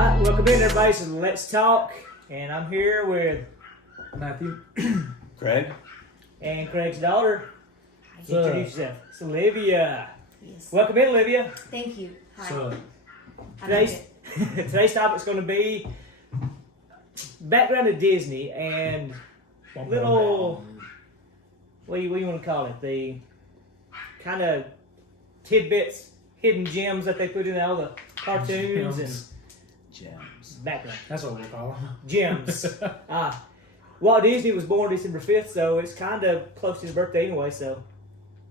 Alright, welcome in everybody to Let's Talk. And I'm here with Matthew. Craig? and Craig's daughter. So- Introduce yourself. It's Olivia. Yes. Welcome in, Olivia. Thank you. Hi. So, I like Today's, it. today's topic's going to be background to Disney and little, what do you want to call it? The kind of tidbits, hidden gems that they put in all the cartoons and Gems. background. that's what we call them. Gems. Walt Disney was born December 5th, so it's kind of close to his birthday anyway, so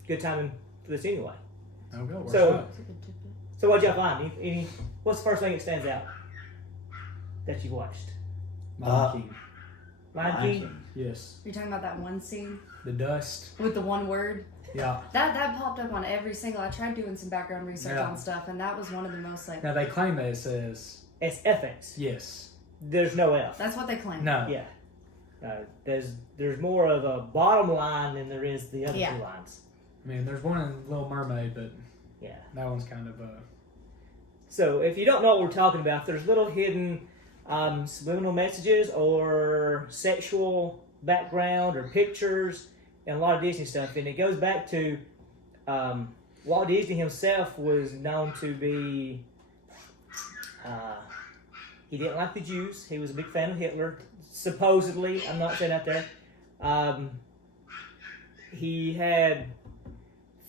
good timing for this anyway. Okay, where's So- that? So what'd y'all find? What's the first thing that stands out that you watched? Lion King. Lion King? Yes. You're talking about that one scene The dust. with the one word? Yeah. That popped up on every single. I tried doing some background research Yeah. on stuff, and that was one of the most like. Now they claim that it says It's FX. yes. There's no F. That's what they claim. No. Yeah. There's more of a bottom line than there is the other Yeah. two lines. I mean, there's one in Little Mermaid, but Yeah. that one's kind of So if you don't know what we're talking about, there's little hidden subliminal messages or sexual background or pictures and a lot of Disney stuff. And it goes back to Walt Disney himself was known to be, he didn't like the Jews. He was a big fan of Hitler, supposedly. I'm not saying that there. He had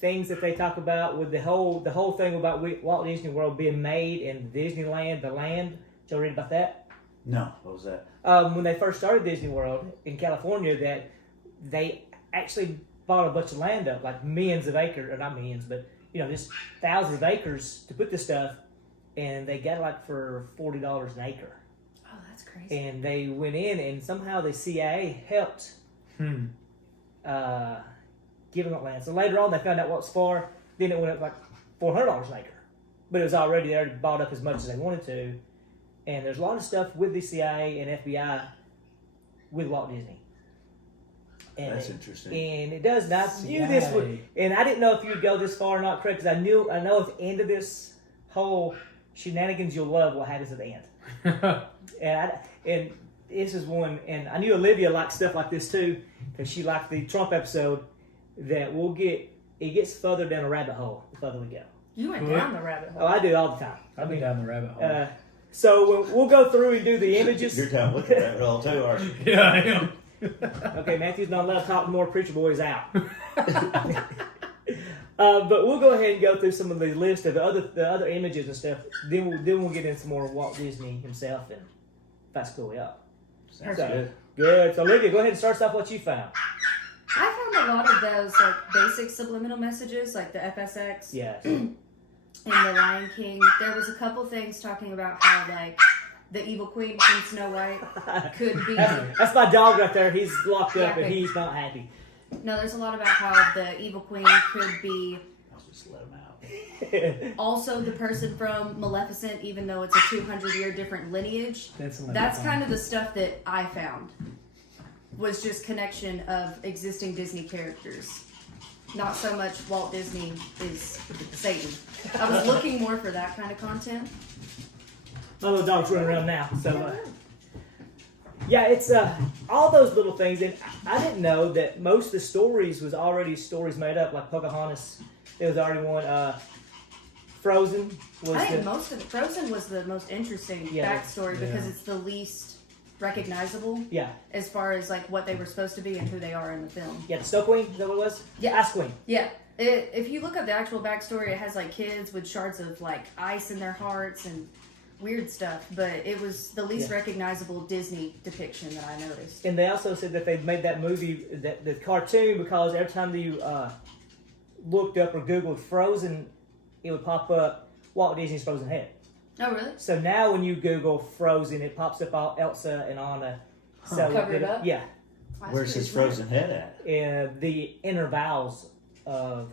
things that they talk about with the whole thing about Walt Disney World being made in Disneyland, the land. Did y'all read about that? No, what was that? When they first started Disney World in California, that they actually bought a bunch of land up, like millions of acres, or not millions, but just thousands of acres to put this stuff, and they got it like for $40 an acre. Oh, that's crazy. And they went in, and somehow the CIA helped give them that land. So later on, they found out what was for. Then it went up like $400 an acre, but it was already bought up as much as they wanted to. And there's a lot of stuff with the CIA and FBI with Walt Disney. And That's interesting. And it does. And I knew this would, and I didn't know if you would go this far or not, Craig, because I know at the end of this whole shenanigans, you'll love what happens at the end. And this is one, and I knew Olivia liked stuff like this too, because she liked the Trump episode. That it gets further down a rabbit hole the further we go. You went down the rabbit Oh, hole. I do all the time. I've been down the rabbit hole. So we'll go through and do the images. You're down with the rabbit hole too, aren't you? Yeah, I am. Okay, Matthew's not allowed to talk more. Preacher Boy is out. But we'll go ahead and go through some of the list of the other images and stuff. Then we'll get into some more of Walt Disney himself, and if that's cool, yeah. Sounds So, good. Good. So Olivia, go ahead and start us off what you found. I found a lot of those like basic subliminal messages, like the FSX Yes. and the Lion King. There was a couple things talking about how like the evil queen from Snow White could be. That's my dog right there. He's locked up Yeah. and he's not happy. No, there's a lot about how the evil queen could be I'll just let him out. also the person from Maleficent, even though it's a 200-year different lineage. That's kind of the stuff that I found. Was just connection of existing Disney characters. Not so much Walt Disney is Satan. I was looking more for that kind of content. My little dog's running around now. So, yeah, it's all those little things. And I didn't know that most of the stories was already stories made up. Like Pocahontas, there was already one. Frozen was I think most of Frozen was the most interesting backstory because it's the least recognizable as far as like what they were supposed to be and who they are in the film. Yeah, the Snow Queen, is that what it was? Yeah. Ice Queen. Yeah. If you look up the actual backstory, it has like kids with shards of like ice in their hearts and weird stuff, but it was the least recognizable Disney depiction that I noticed. And they also said that they made that movie, that the cartoon, because every time you looked up or Googled Frozen, it would pop up Walt Disney's Frozen head. Oh, really? So now when you Google Frozen, it pops up all Elsa and Anna. So Covered up? Yeah. Where's his frozen head at? In the inner bowels of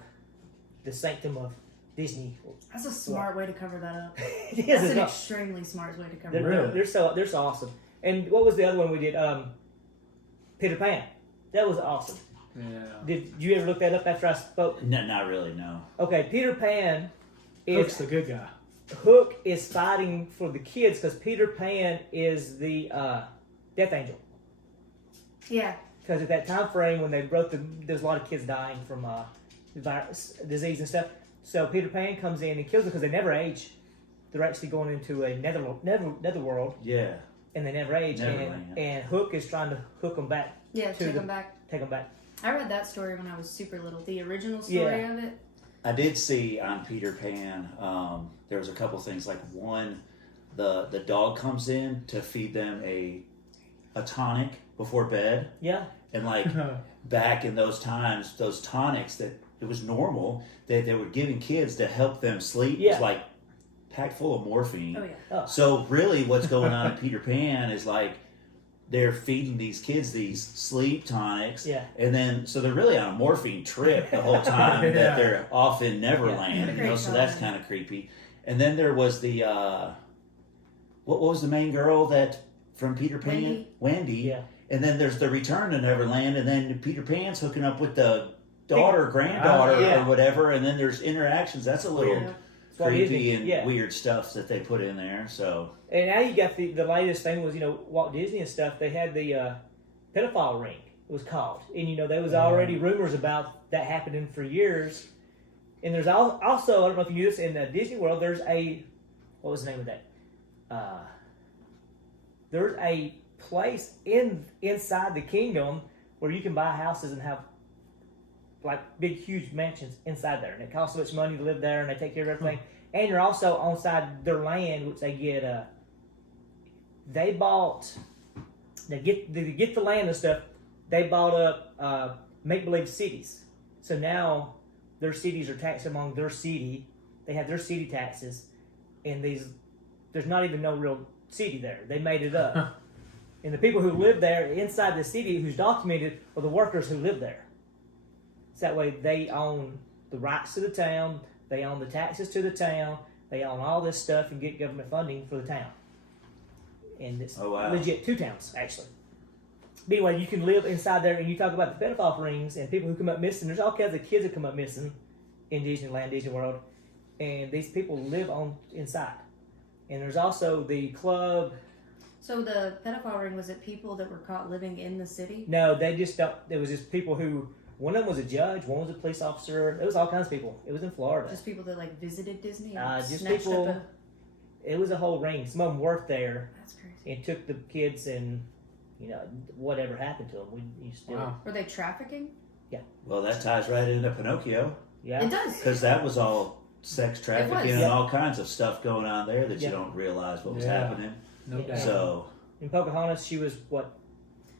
the sanctum of Disney. That's a smart way to cover that up. It is, That's it's an not- extremely smart way to cover they're, that up. they're so awesome. And what was the other one we did? Peter Pan. That was awesome. Yeah. Did you ever look that up after I spoke? No, not really, no. Okay, Peter Pan Hook's is the good guy. Hook is fighting for the kids because Peter Pan is the death angel. Yeah. Because at that time frame when they wrote there's a lot of kids dying from virus, disease and stuff. So Peter Pan comes in and kills them because they never age. They're actually going into a netherworld. Yeah. And they never age. Neverland. And Hook is trying to hook them back. Yeah, take them back. Take them back. I read that story when I was super little. The original story of it. I did see on Peter Pan, there was a couple things. Like one, the dog comes in to feed them a tonic before bed. Yeah. And like back in those times, those tonics that it was normal that they were giving kids to help them sleep was like packed full of morphine. Oh yeah. Oh. So really what's going on in Peter Pan is like they're feeding these kids these sleep tonics. Yeah. And then so they're really on a morphine trip the whole time that they're off in Neverland. Yeah. So that's kind of creepy. And then there was the what was the main girl that from Peter Pan? Wendy. Yeah. And then there's the return to Neverland, and then Peter Pan's hooking up with the daughter, granddaughter, or whatever, and then there's interactions. That's a little creepy and weird stuff that they put in there. So and now you got the latest thing was Walt Disney and stuff. They had the pedophile ring. It was called, and there was already rumors about that happening for years. And there's also I don't know if you knew this in Disney World. There's what was the name of that? There's a place inside the kingdom where you can buy houses and have like big huge mansions inside there, and it costs so much money to live there, and they take care of everything. And you're also on side their land, which they get they get the land and stuff. They bought up make believe cities, so now their cities are taxed among their city. They have their city taxes, and there's not even no real city there. They made it up. And the people who live there inside the city who's documented are the workers who live there. So that way they own the rights to the town, they own the taxes to the town, they own all this stuff and get government funding for the town. And it's legit 2 towns, actually. But anyway, you can live inside there, and you talk about the pedophile rings and people who come up missing. There's all kinds of kids that come up missing in Disneyland, Disney World. And these people live inside. And there's also the club. So the pedophile ring, was it people that were caught living in the city? No, they just don't. It was just people who, one of them was a judge, one was a police officer. It was all kinds of people. It was in Florida. Just people that like visited Disney? Just people. It was a whole ring. Some of them worked there. That's crazy. And took the kids and, whatever happened to them. We used to. Wow. Were they trafficking? Yeah. well, that ties right into Pinocchio. Yeah. It does. Because that was all sex trafficking and Yeah. all kinds of stuff going on there that you don't realize what was happening. No doubt. So In Pocahontas, she was what?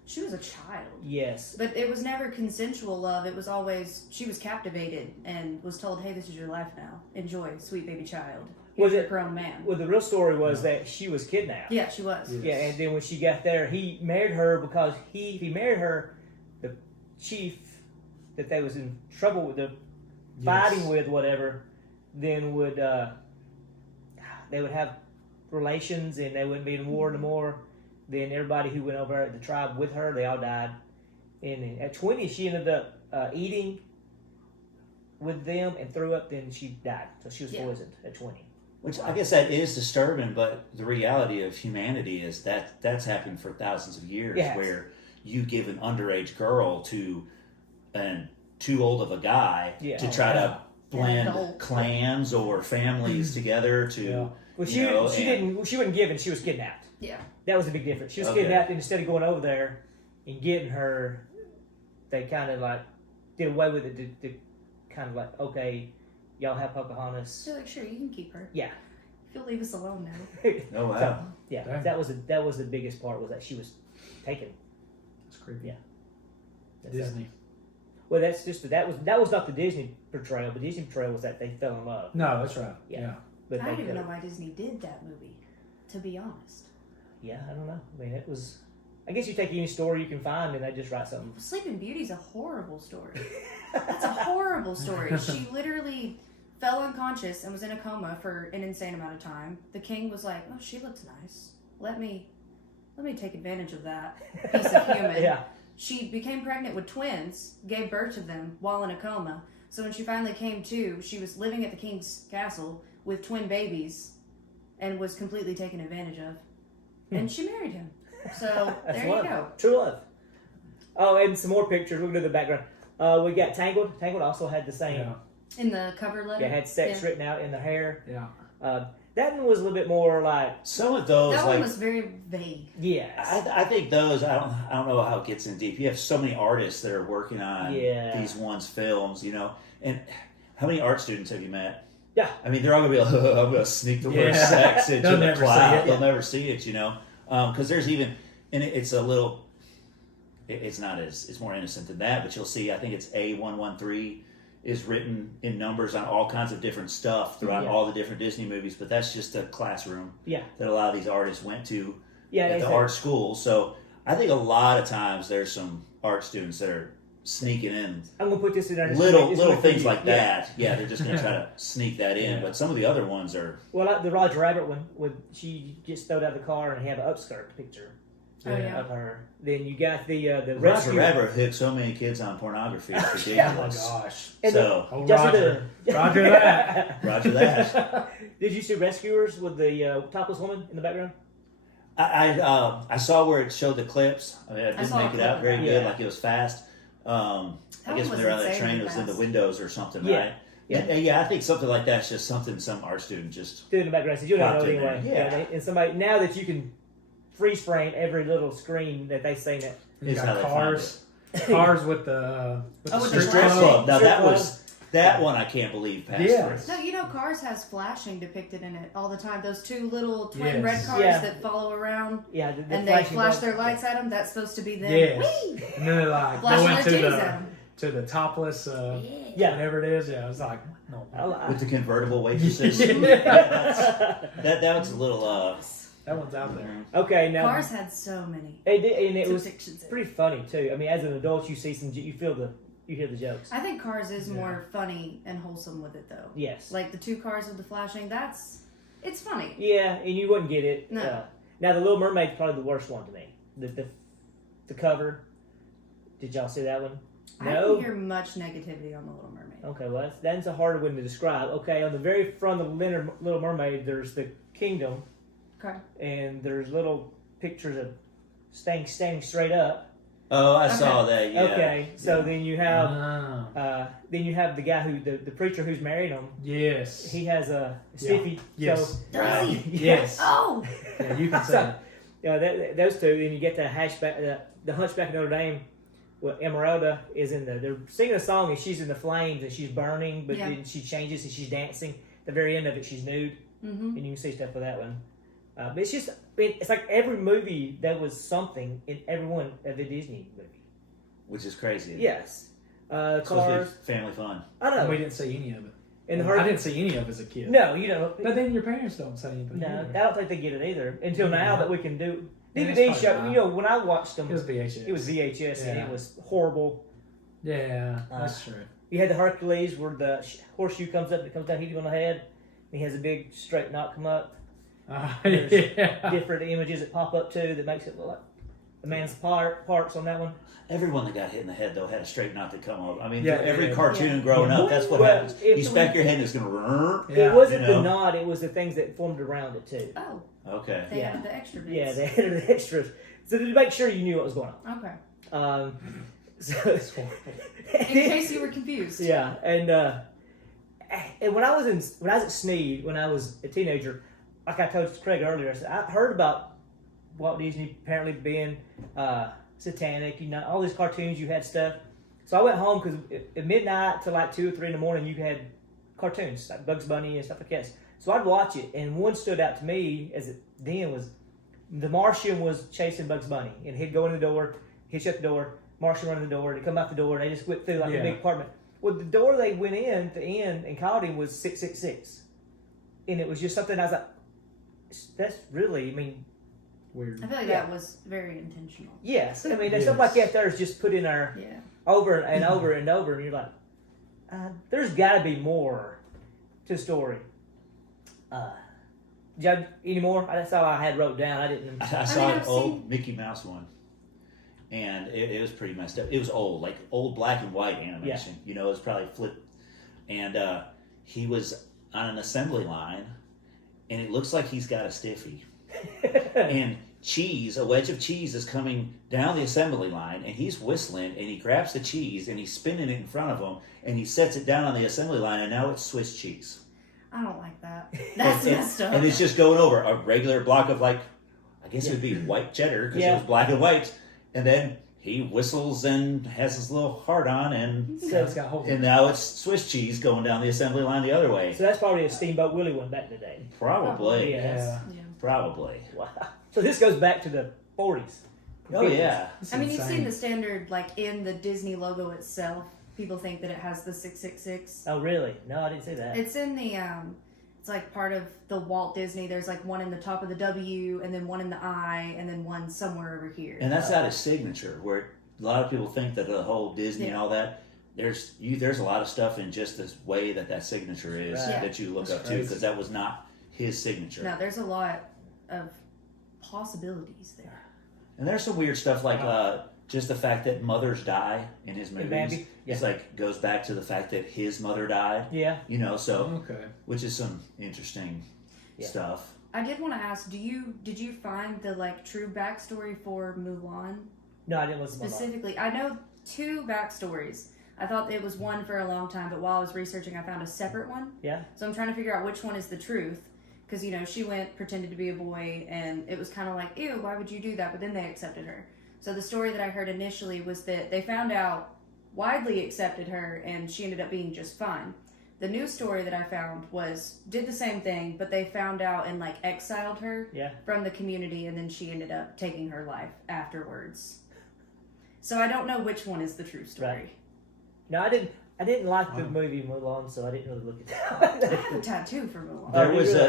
She was a child. Yes. But it was never consensual love. It was always, she was captivated and was told, hey, this is your life now. Enjoy, sweet baby child. Here's your grown man. Well, the real story was that she was kidnapped. Yeah, she was. Yes. Yeah, and then when she got there, he married her because if he married her, the chief that they was in trouble with, fighting with, whatever, then they would have relations and they wouldn't be in war no more. Then everybody who went over the tribe with her, they all died. And at 20, she ended up eating with them and threw up. Then she died, so she was poisoned at 20. which I guess that is disturbing, but the reality of humanity is that that's happened for thousands of years, where you give an underage girl to too old of a guy to try to blend clans or families together to. Well, she wasn't given. She was kidnapped. Yeah, that was the big difference. She was kidnapped, and instead of going over there and getting her, they kind of like did away with it. To kind of like, okay, y'all have Pocahontas. they're like, sure, you can keep her. Yeah. If you'll leave us alone now. Oh wow. So, yeah, Dang. that was the biggest part, was that she was taken. It's creepy. Yeah. Disney. Well, that's just that was not the Disney portrayal. The Disney portrayal was that they fell in love. No, that's right. Yeah. Yeah. But I they don't even know could've- why Disney did that movie, to be honest. Yeah, I don't know. I mean, it was. I guess you take any story you can find and they just write something. Sleeping Beauty's a horrible story. It's a horrible story. She literally fell unconscious and was in a coma for an insane amount of time. The king was like, "Oh, she looks nice. Let me take advantage of that piece of human." Yeah. She became pregnant with twins, gave birth to them while in a coma. So when she finally came to, she was living at the king's castle with twin babies and was completely taken advantage of. And she married him. So there you go. True love. Oh, and some more pictures. We'll go to the background. We got Tangled. Tangled also had the same. Yeah. In the cover letter? Yeah, had sex written out in the hair. Yeah. That one was a little bit more like... Some of those... That one was very vague. Yeah. I think those, I don't know how it gets in deep. You have so many artists that are working on these ones films, you know. And how many art students have you met? Yeah. I mean, they're all going to be like, I'm going to sneak the word sex into the cloud. They'll never see it, you know. Because there's even... And it's a little... It's not as... It's more innocent than that, but you'll see, I think it's A113 is written in numbers on all kinds of different stuff throughout all the different Disney movies, but that's just a classroom that a lot of these artists went to at the art school. So I think a lot of times there's some art students that are sneaking in. I'm going to put this in there. Little things like that. Yeah, they're just going to try to sneak that in. But some of the other ones are... Well, like the Roger Rabbit one, she gets stowed out of the car and have an upskirt picture of her. Then you got the Roger Rabbit hooked so many kids on pornography. It's ridiculous. Oh my gosh. And so Roger that. Roger that. Did you see Rescuers with the topless woman in the background? I saw where it showed the clips. I mean, I didn't make it out very good. Like it was fast. I guess when they were on that train, it was in the windows or something, right? Yeah, I think something like that's just something some art student just do in the background. So you don't know anyway. Yeah, and somebody now that you can freeze frame every little screen that they seen it. You got cars with the strip club. Now that one I can't believe passed. No, you know Cars has flashing depicted in it all the time. Those two little twin red cars that follow around. Yeah, and they flash their lights at them. That's supposed to be them. Yes. Whee! And then they like flashing go their to the topless whatever it is. Yeah, I was like, no. With the convertible waitresses. That was a little that one's out there. Okay, now Cars had so many. It did, and it was pretty funny too. I mean, as an adult, you see you hear the jokes. I think Cars is more funny and wholesome with it, though. Yes. Like the two cars with the flashing, it's funny. Yeah, and you wouldn't get it. No. Now, The Little Mermaid's probably the worst one to me. The cover. Did y'all see that one? I didn't hear much negativity on The Little Mermaid. Okay, well, that's a harder one to describe. Okay, on the very front of the Little Mermaid, there's the kingdom. Okay. And there's little pictures of standing straight up. Oh, I saw that. Yeah. Okay, so then you have the guy the preacher who's married him. Yes. He has a stiffy. Yes. So, Does he? Yes. Oh. Yeah, you can say. Those two, and you get the Hunchback of Notre Dame. Well, Emeralda is they're singing a song and she's in the flames and she's burning, but then she changes and she's dancing. At the very end of it, she's nude, and you can see stuff for that one. But it's just, it's like every movie that was something in every one of the Disney movie. Which is crazy. Yes. Cars. Family fun. I know. We didn't see any of it. And I didn't see any of it as a kid. No, you don't. But then your parents don't say anything. No, I don't think they get it either. Until now that we can do. DVD show, you know, when I watched them. It was VHS. It was VHS and it was horrible. Yeah, that's true. You had the Hercules where the horseshoe comes up and it comes down, hit you on the head. And he has a big straight knot come up. There's different images that pop up too that makes it look like the man's parts on that one. Everyone that got hit in the head though had a straight knot that come up. I mean, every cartoon growing up, that's what happens. You smack your head and it's going to. It wasn't the knot; it was the things that formed around it too. Oh. Okay. They added the extra bits. Yeah, they added the extras so to make sure you knew what was going on. Okay. So in case you were confused. Yeah, and when I was at Sneed, when I was a teenager, like I told Craig earlier, I heard about Walt Disney apparently being satanic. You know, all these cartoons, you had stuff. So I went home because at midnight to like 2 or 3 in the morning, you had cartoons like Bugs Bunny and stuff like that. So I'd watch it, and one stood out to me as it then was the Martian was chasing Bugs Bunny, and he'd go in the door, he'd shut the door, Martian run in the door, and he'd come out the door, and they just went through like a big apartment. Well, the door they went in to end and caught him was 666, and it was just something I was like, that's really, weird. I feel like that was very intentional. Yes, I mean, there's stuff like that there is just put in there over and over and over, and you're like, there's got to be more to the story. Any more? That's all I had wrote down. I didn't. I saw an old Mickey Mouse one, and it was pretty messed up. It was old, like old black and white animation. You know, it was probably flipped. And he was on an assembly line, and it looks like he's got a stiffy. And a wedge of cheese is coming down the assembly line, and he's whistling, and he grabs the cheese, and he's spinning it in front of him, and he sets it down on the assembly line, and now it's Swiss cheese. I don't like that. That's messed up. And it's just going over a regular block of, like, I guess it would be white cheddar, because it was black and white, and then he whistles and has his little heart on, and now it's Swiss cheese going down the assembly line the other way. So that's probably a Steamboat Willie one back in the day. Probably. Yeah. Probably. Wow. So this goes back to the 40s. Oh, yeah. I mean, you've seen the standard, like, in the Disney logo itself. People think that it has the 666. Oh, really? No, I didn't see that. It's in the, it's like part of the Walt Disney. There's like one in the top of the W, and then one in the I, and then one somewhere over here. And that's not his signature, where a lot of people think that the whole Disney and all that, there's a lot of stuff in just this way that signature is that you look up to, because that was not his signature. No, there's a lot of possibilities there. And there's some weird stuff like just the fact that mothers die in his movies. It's like goes back to the fact that his mother died. Yeah. You know, so which is some interesting stuff. I did want to ask, did you find the like true backstory for Mulan? No, I didn't listen specifically. Mulan. I know 2 backstories. I thought it was one for a long time, but while I was researching, I found a separate one. Yeah. So I'm trying to figure out which one is the truth. Because, you know, she pretended to be a boy, and it was kind of like, ew, why would you do that? But then they accepted her. So the story that I heard initially was that they found out, widely accepted her, and she ended up being just fine. The new story that I found did the same thing, but they found out and, like, exiled her from the community, and then she ended up taking her life afterwards. So I don't know which one is the true story. Right. No, I didn't like the movie Mulan, so I didn't really look at that. I have a tattoo for Mulan.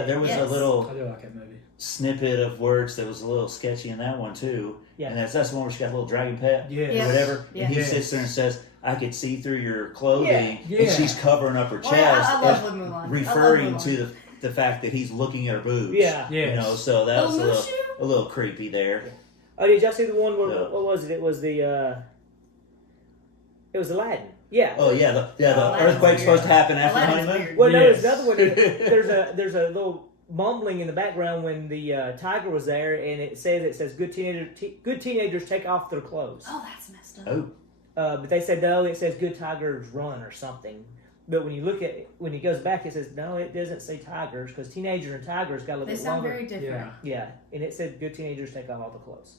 There was a little I do like that movie. Snippet of words that was a little sketchy in that one too. Yeah. And that's the one where she got a little dragon pet or whatever. Yeah. And he sits there and says, I could see through your clothing. Yeah. And she's covering up her chest. I love Mulan. Referring to the fact that he's looking at her boobs. Yeah. You know, so that was a little creepy there. Oh, did y'all see the one where, what was it? It was the Aladdin. Yeah. Oh yeah, the earthquake's supposed to happen after the honeymoon. Well, no, there's another one. There's a little mumbling in the background when the tiger was there, and it says good teenagers take off their clothes. Oh, that's messed up. Oh. But they said no, it says good tigers run or something. But when you look at when he goes back, it says no, it doesn't say tigers because teenager and tigers got a little bit longer. They sound very different. Yeah, and it said good teenagers take off all the clothes.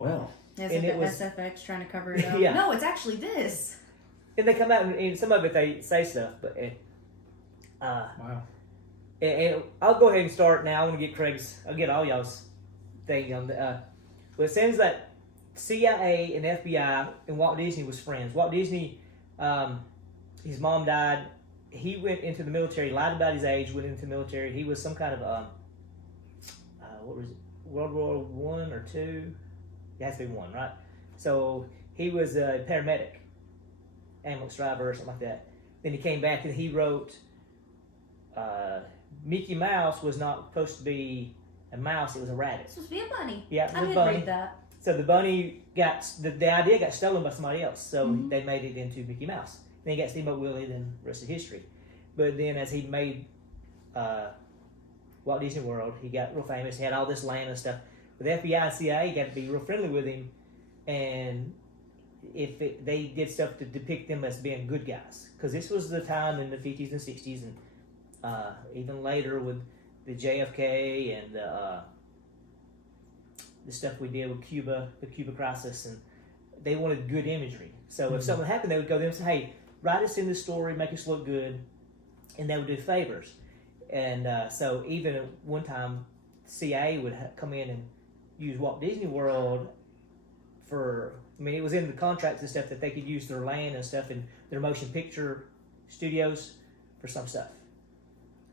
Well. As if it was SFX trying to cover it up. Yeah. No, it's actually this. And they come out and some of it they say stuff, but wow. And I'll go ahead and start now. I'm gonna I'll get all y'all's thing on the. Well, it seems that CIA and FBI and Walt Disney was friends. Walt Disney, his mom died. He went into the military, lied about his age, went into the military. He was some kind of what was it? World War I or II? It has to be one, right? So he was a paramedic, ambulance driver or something like that. Then he came back and he wrote Mickey Mouse was not supposed to be a mouse, it was a rabbit. It's supposed to be a bunny. Yeah, I did read that. So the bunny the idea got stolen by somebody else, so they made it into Mickey Mouse. Then he got Steamboat Willie, then the rest of history. But then as he made Walt Disney World, he got real famous, he had all this land and stuff. But the FBI and CIA got to be real friendly with him, and they did stuff to depict them as being good guys. Because this was the time in the 50s and 60s, and even later with the JFK and the stuff we did with Cuba, the Cuba crisis, and they wanted good imagery. So if something happened, they would go to them and say, hey, write us in this story, make us look good, and they would do favors. And so even at one time, CIA would come in and use Walt Disney World it was in the contracts and stuff that they could use their land and stuff in their motion picture studios for some stuff.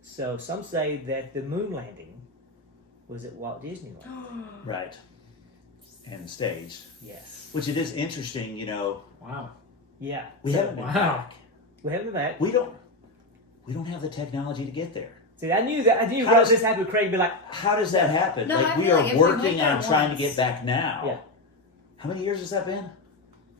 So some say that the moon landing was at Walt Disney World. Right. And the stage. Yes. Which it is interesting, you know. Wow. Yeah. We haven't been back. We haven't been back. We don't have the technology to get there. See, I knew this happened. Craig would be like, how does that happen? No, like we are working on trying to get back now. Yeah. How many years has that been?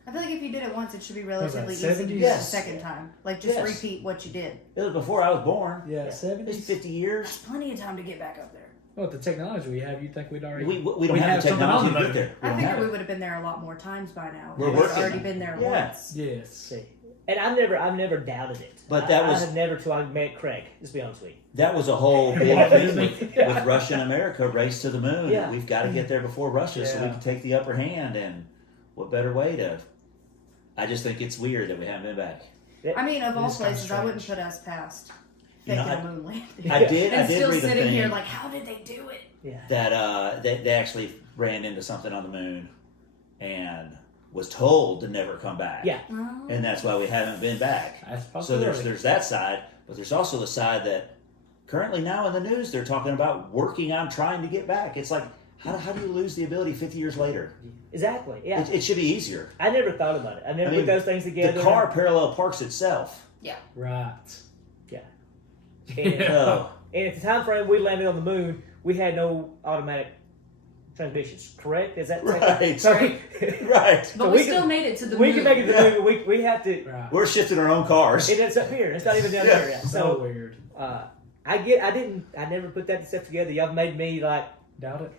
I feel like if you did it once, it should be relatively easy 70s? to do it the Yes. second time. Like, just Yes. repeat what you did. It was before I was born. Yeah, It's 70s. 50 years. Plenty of time to get back up there. Well, with the technology we have, you'd think we'd already... We don't we'd have the something on technology to the get there. We I don't figured have we it. would have been there a lot more times by now. We're We've working. already been there Yeah. once. Yes. See. And I've never doubted it. But that was- I have never till I met Craig. Let's be honest with you. That was a whole big thing with Russia and America, race to the moon. Yeah. We've got to get there before Russia so we Yeah. can take the upper hand. And what better way to... I just think it's weird that we haven't been back. I mean, of It all is kinda places, I wouldn't strange. put us past You know, faking a moon landing. I did and still read a sitting thing here like, how did they do it? Yeah. that they actually ran into something on the moon and was told to never come back. Yeah. Oh. And that's why we haven't been back. That's So possibility. there's that side, but there's also the side that currently now in the news they're talking about working on trying to get back. It's like, how do you lose the ability 50 years later? Exactly. Yeah. It should be easier. I never thought about it. I never I mean, put those things together. The car parallel parks itself. Right. And, Oh, and at the time frame we landed on the moon, we had no automatic transmissions. Correct? Is that Right. So, Right. right. But So we we still can- made it to the we moon. can make it to the moon. But we have to. Right. We're shifting our own cars. And it's up here. It's not even down Yeah. there yet. So So weird. I never put that stuff together. Y'all made me like. Doubt it.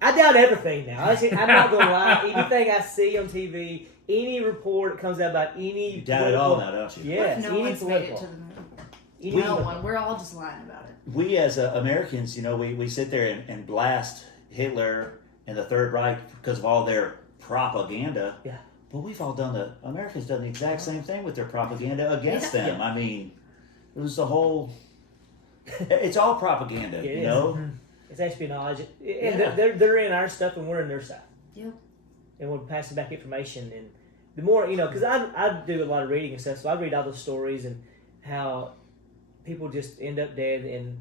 I doubt everything now. I'm not gonna lie. Anything I see on TV, any report that comes out about any You doubt it all now, don't you? Yes, no any one's made it political. to the moon. Any No political. one. We're all just lying about it. We as Americans, we sit there and blast Hitler and the Third Reich because of all their propaganda. Yeah. But we've all Americans done the exact same thing with their propaganda against Yeah. them. I mean, it was the whole, it's all propaganda, It you is. know? It's espionage, and Yeah. they're in our stuff and we're in their stuff. Yep. And we're passing back information, and the more because I do a lot of reading and stuff, so I read all those stories and how people just end up dead, and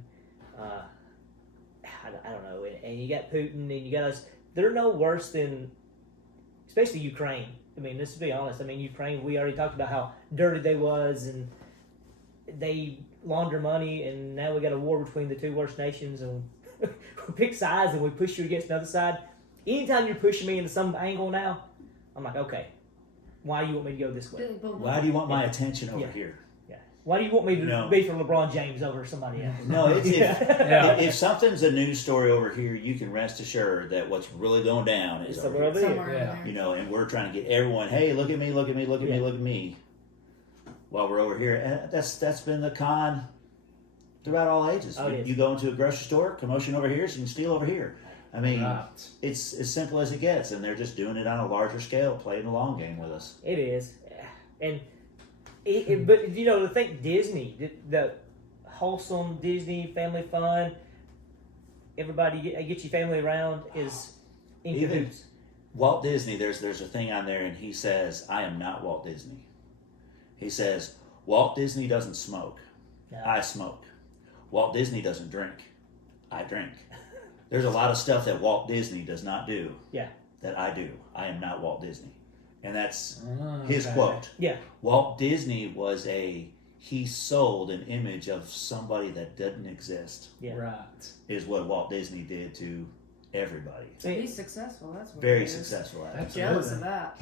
I don't know, and you got Putin and you got us. They're no worse than, especially Ukraine. I mean, let's be honest. I mean, Ukraine. We already talked about how dirty they was, and they launder money, and now we got a war between the two worst nations, and we pick sides and we push you against another side. Anytime you're pushing me into some angle now, I'm like, okay, why do you want me to go this way? But Why do you want my attention over Yeah. here? Yeah. Why do you want me to No. be for LeBron James over somebody else? No, it's Yeah. if something's a news story over here, you can rest assured that what's really going down is It's over over here. there. somewhere Yeah. in there. And we're trying to get everyone, hey, look at me, look at me, look at me, Yeah. look at me, while we're over here. And that's been the con throughout all ages. Oh, it is. You go into a grocery store, commotion over here, so you can steal over here. I mean, Right. it's as simple as it gets, and they're just doing it on a larger scale, playing the long game with us. It is, and but to think Disney, the wholesome Disney family fun, everybody get your family around is in Even- cahoots. Walt Disney, there's a thing on there, and he says, I am not Walt Disney. He says, Walt Disney doesn't smoke. No. I smoke. Walt Disney doesn't drink. I drink. There's a lot of stuff that Walt Disney does not do Yeah. that I do. I am not Walt Disney. And that's Oh, his okay. quote. Yeah. Walt Disney he sold an image of somebody that didn't exist, Yeah. Right. is what Walt Disney did to everybody. So he's successful. That's what Very he is. successful at it. Absolutely. Jealous of that.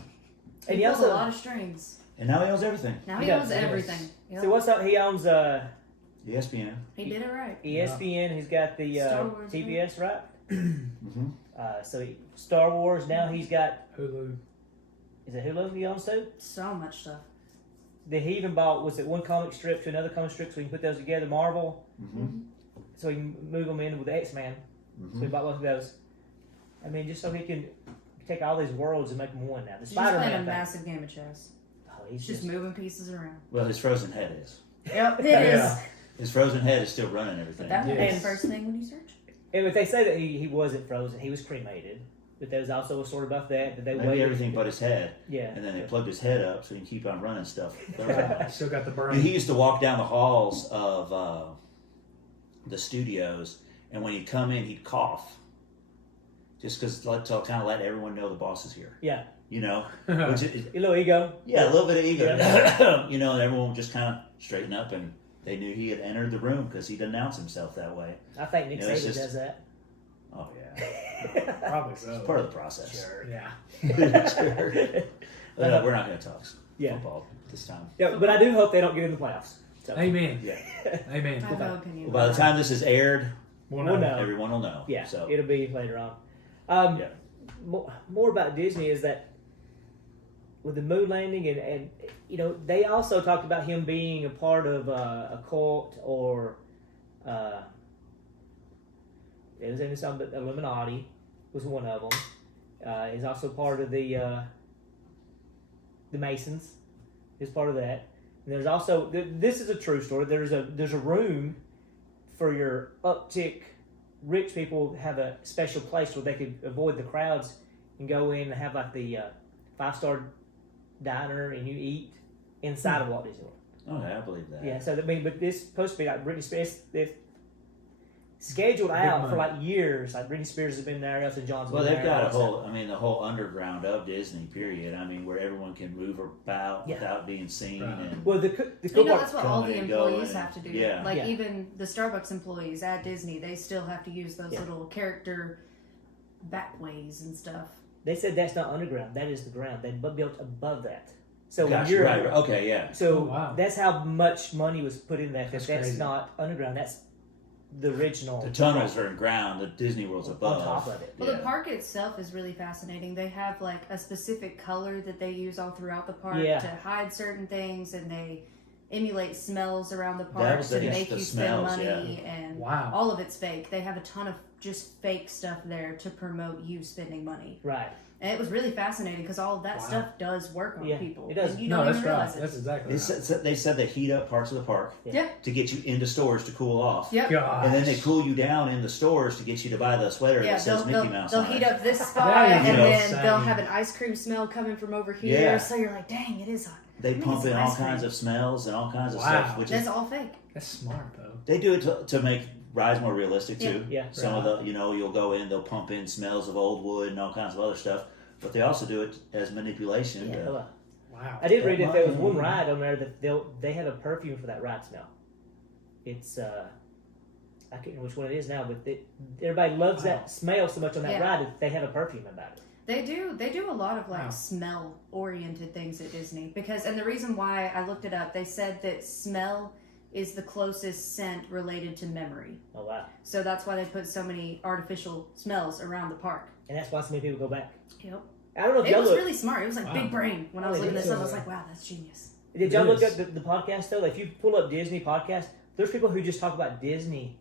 And He he pulls also a lot of strings. And now he owns everything. Now He he does, owns yes. everything. Yep. So what's up? He owns ESPN. He did it right. ESPN. He's got the Star Wars, TBS, right? Mm-hmm. Star Wars. Now he's got. Hulu. Is it Hulu he owns too? So much stuff. Then he even bought one comic strip to another comic strip, so he can put those together. Marvel, Mm-hmm. so he can move them in with X-Men. So he bought both of those. I mean, just so he can take all these worlds and make them one now. The He's just playing a Spider-Man thing. massive game of chess. Oh, he's He's just moving pieces around. Well, his frozen head is. Yep, it is. Yeah. His frozen head is still running everything. But that would be Yes. the first thing when you search. And if they say that he wasn't frozen, he was cremated. But there was also a story about that they Maybe waited. everything but his head. Yeah. And then they plugged his head up so he can keep on running stuff. Right. Still got the And brain. he used to walk down the halls of the studios, and when he'd come in, he'd cough. Just because to kind of let everyone know the boss is here. Yeah. Which is, A little ego. yeah, a little bit of ego. Yeah. And everyone would just kind of straighten up, and they knew he had entered the room because he'd announce himself that way. I think Nick Yeah, it's Saban just- does that. Oh yeah, Probably so. it's part of the process. Sure. Yeah. Sure. We're not going to talk football this time. Yeah, but I do hope they don't get in the playoffs. So. Amen. Yeah. Amen. I have no opinion. Well, by the time this is aired, We'll know. everyone will know. Yeah, So it'll be later on. yeah. More about Disney is that with the moon landing and you know, they also talked about him being a part of a cult or it was in some, but Illuminati was one of them. He's also part of the Masons. He's part of that. And there's also, this is a true story. There's a room for your uptick rich people, have a special place where they could avoid the crowds and go in and have like the 5-star diner and you eat inside of Walt Disney World. Oh, yeah, I believe that. Yeah, so I mean, but this is supposed to be like Britney Spears. It's scheduled out for like years. Like Britney Spears has been there, Elton John's been Well, there. they've got the whole underground of Disney, period. I mean, where everyone can move about without being seen. Right. And Well, the cool part, that's what all the employees have to do. Yeah. Like even the Starbucks employees at Disney, they still have to use those little character backways and stuff. they said that's not underground. That is the ground. They built above that. So when gotcha, you're right. Okay, yeah. So that's how much money was put in that. That's crazy. not underground. That's the original. The tunnels are in ground. The Disney World's above. On top of it. Well, the park itself is really fascinating. They have like a specific color that they use all throughout the park to hide certain things, and they emulate smells around the park to make you spend money, and all of it's fake. They have a ton of just fake stuff there to promote you spending money. Right. And it was really fascinating because all of that stuff does work on people. It does. And you don't even realize it. That's exactly They said they heat up parts of the park to get you into stores to cool off. Yep. And then they cool you down in the stores to get you to buy the sweater that says Mickey Mouse they'll on it. heat up this spot, and then same. they'll have an ice cream smell coming from over here. So you're like, dang, it is hot. They pump in all kinds of smells and all kinds of stuff. Which that's all fake. That's smart, though. They do it to make rides more realistic, too. Yeah. Some of the, you'll go in, they'll pump in smells of old wood and all kinds of other stuff. But they also do it as manipulation. Yeah. Wow. I did read that there was one ride on there that they have a perfume for that ride smell. It's I can't remember which one it is now, but everybody loves that smell so much on that ride that they have a perfume about it. They do a lot of like smell oriented things at Disney and the reason why I looked it up, they said that smell is the closest scent related to memory. Oh wow. So that's why they put so many artificial smells around the park. And that's why so many people go back. Yep. I don't know if it was really smart. It was like big brain. When I was looking at this up, I was like, wow, that's genius. Did y'all look up the podcast though? Like, if you pull up Disney podcast, there's people who just talk about Disney,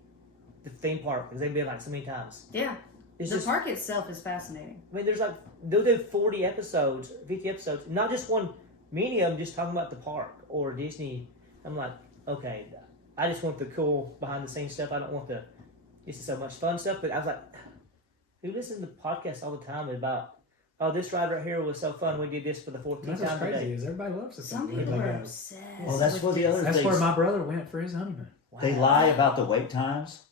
the theme park, because they've been like so many times. Yeah. The park itself is fascinating. I mean, there's like, they'll do 40 episodes, 50 episodes, not just one, many of them just talking about the park or Disney. I'm like, okay, I just want the cool behind the scenes stuff. I don't want this is so much fun stuff. But I was like, who listens to podcasts all the time about, oh, this ride right here was so fun. We did this for the 14th time That's crazy. today. Is everybody loves it? Some people are obsessed. Well, that's what the other That's things. where my brother went for his honeymoon. Wow. They lie about the wait times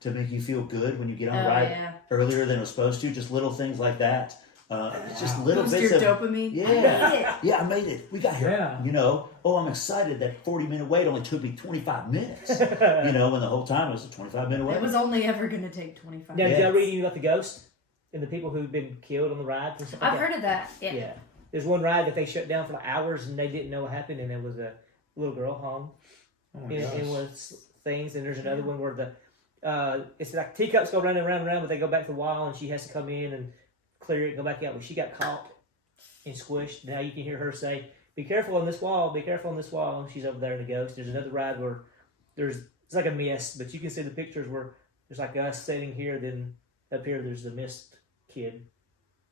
to make you feel good when you get on the ride earlier than it was supposed to. Just little things like that. It's just little boost bits your of dopamine. Yeah, I made it. We got here. Yeah. I'm excited that 40-minute wait only took me 25 minutes. When the whole time it was a 25-minute wait. It was only ever going to take 25 Now, minutes. did y'all read about the ghost and the people who've been killed on the ride? I've heard of that. Yeah. There's one ride that they shut down for like hours and they didn't know what happened, and it was a little girl hung. It was things, and there's another one where it's like teacups go round and round and round, but they go back to the wall, and she has to come in and clear it and go back out. But she got caught and squished. Now you can hear her say, "Be careful on this wall, be careful on this wall." And she's over there in the ghost. There's another ride where it's like a mist, but you can see the pictures where there's like us sitting here, then up here there's the mist kid.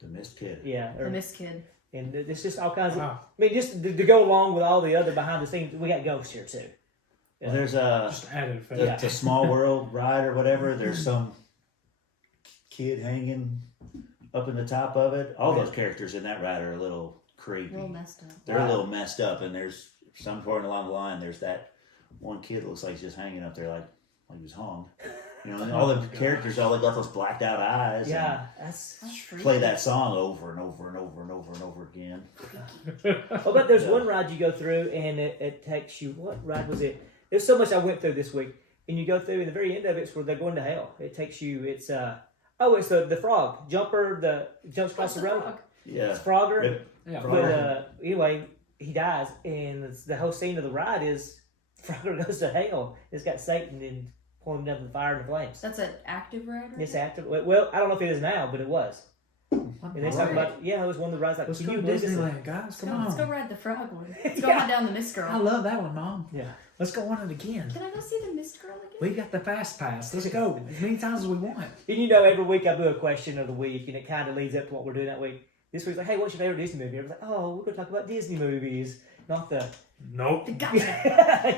The mist kid. Yeah. The mist kid. And it's just all kinds of, I mean, just to go along with all the other behind the scenes, we got ghosts here too. Well, there's just added the Small World ride or whatever. There's some kid hanging up in the top of it. All those characters in that ride are a little creepy. A little messed up. They're a little messed up, and there's some point along the line. There's that one kid that looks like he's just hanging up there like he was hung. And all the characters all got those blacked out eyes. Yeah, that's play that song over and over and over and over and over again. Oh, but there's one ride you go through, and it takes you. What ride was it? There's so much I went through this week, and you go through, and the very end of it's where they're going to hell. It takes you. It's Oh, it's the frog jumper. The jumps across the road. Frog? Yeah. It's Frogger. Yeah, But anyway, he dies, and the whole scene of the ride is Frogger goes to hell. It's got Satan and pulling him down to the fire and the flames. That's an active ride. It's active. Well, I don't know if it is now, but it was. And they talk about it was one of the rides. Like, let's can go you to believe this? Disneyland, guys. Come on. Let's go ride the frog one. Let's go on down the Mist I Girl. love that one, Mom. Yeah. Let's go on it again. Can I go see the Mist Girl again? We got the fast pass. Let's go as many times as we want. And every week I do a question of the week, and it kind of leads up to what we're doing that week. This week's like, hey, what's your favorite Disney movie? I was like, oh, we're going to talk about Disney movies, not the Nope.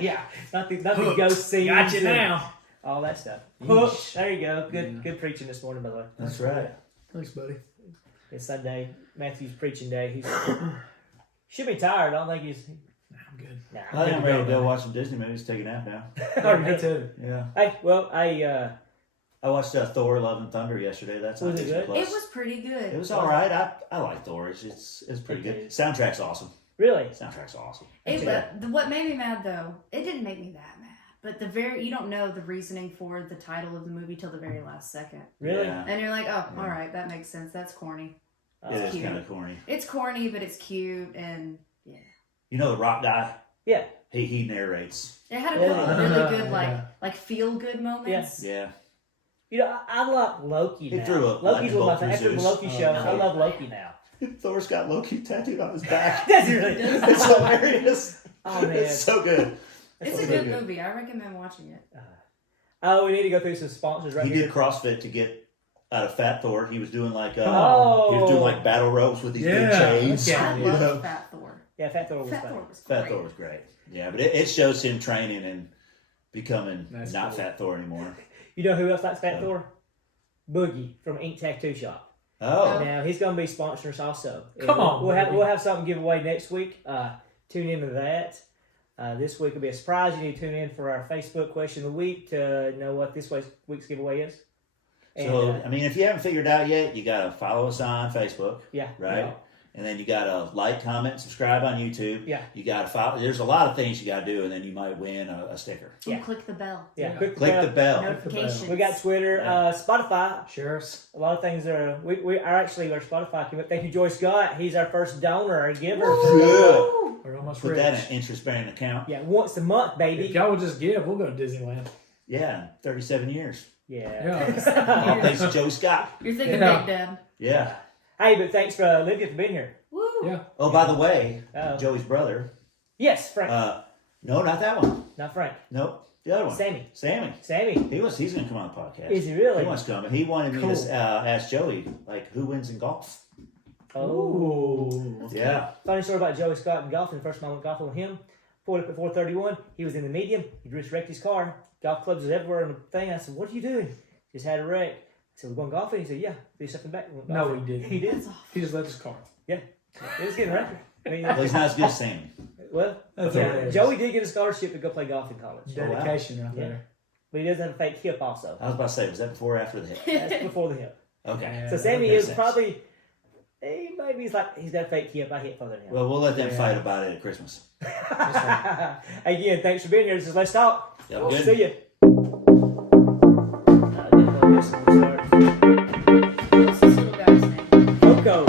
yeah, not the ghost scenes. Got you now. All that stuff. Yeesh. There you go. Good preaching this morning, by the way. That's right. Thanks, buddy. It's Sunday. Matthew's preaching day. He should be tired. I don't think he's. I'm good. Nah. I think I'm ready to go watch some Disney movies. Take a nap now. Oh, me too. Yeah. I I watched Thor: Love and Thunder yesterday. That's on Was it Disney good? Plus. It was pretty good. It was all right. I like Thor. It's pretty good. Soundtrack's awesome. really. Soundtrack's awesome. What made me mad though, it didn't make me that mad. But you don't know the reasoning for the title of the movie till the very last second. Really? Yeah. And you're like, oh, all right, that makes sense. That's corny. It is cute. kind of corny. It's corny, but it's cute, and yeah. You know the Rock guy? Yeah. He narrates. It had a couple really good, Yeah. like feel good moments. Yeah. I like Loki He now. threw a Loki's one of my lightning bolt after through the Zeus. Loki show. I love Loki now. Thor's got Loki tattooed on his back. Does he really? It's hilarious. Oh man, It's so good. It's a so good movie. I recommend watching it. We need to go through some sponsors right He here. did CrossFit to get out of Fat Thor. He was doing like he Oh. was doing like battle ropes with these big Yeah. chains. Yeah. I you love know? Fat Thor. Yeah, Fat Thor was Fat fun. Thor was Fat great. Thor was great. Yeah, but it shows him training and becoming That's not cool. Fat Thor anymore. You know who else likes Fat Thor? Boogie from Ink Tattoo Shop. Oh, Now he's going to be sponsoring us also. And Come on, we'll have Boogie. we'll have something to give away next week. Tune into that. This week will be a surprise. You need to tune in for our Facebook question of the week to know what this week's giveaway is. And, so I mean, if you haven't figured out yet, you gotta follow us on Facebook, yeah, right? yeah. And then you gotta like, comment, subscribe on YouTube. Yeah. You gotta follow. There's a lot of things you gotta do, and then you might win a sticker. Yeah. And click the bell. Yeah, Yeah. Click Click the bell. Notifications. We got Twitter, Yeah. Spotify. Sheriffs. A lot of things are. We are actually our Spotify. Thank you, Joy Scott. He's our first donor, our giver. Good. We're almost Put rich. that in an interest-bearing account. Yeah, once a month, baby. If y'all would just give, we'll go to Disneyland. Yeah, 37 years. Yeah. Yeah. All thanks to Joe Scott. You're thinking Yeah. Big Dad. Yeah. Hey, but thanks for Olivia for being here. Woo. Yeah. Oh, by the way, Uh-oh. Joey's brother. Yes, Frank. No, not that one. Not Frank. Nope, the other one. Sammy. Sammy. He's going to come on the podcast. Is he really? He wants to come. He wanted me Cool. to ask Joey, like, who wins in golf? Oh. Yeah. Funny story about Joey Scott and golfing. The first time I went golfing with him, pulled up at 431. He was in the medium. He just wrecked his car. Golf clubs was everywhere in the thing. I said, "What are you doing?" Just had a wreck. I said, "We're going golfing." He said, "Yeah." Threw something back. We went No, golfing. he didn't. He did. That's awful. He just left his car. Yeah. It was getting wrecked. I mean, Well, he's not as good as Sammy. well, That's yeah, what it is. Joey did get a scholarship to go play golf in college. Oh, wow. Dedication right Yeah. there. But he doesn't have a fake hip also. I was about to say, was that before or after the hit? That's before the hip. Okay. Yeah. So Sammy makes is sense. probably, maybe he's got a fake hip. I hit further than him. Well, we'll let them Yeah. fight about it at Christmas. Again, thanks for being here. This is Let's Talk. Have a good See you. What's this little guy's name? Coco.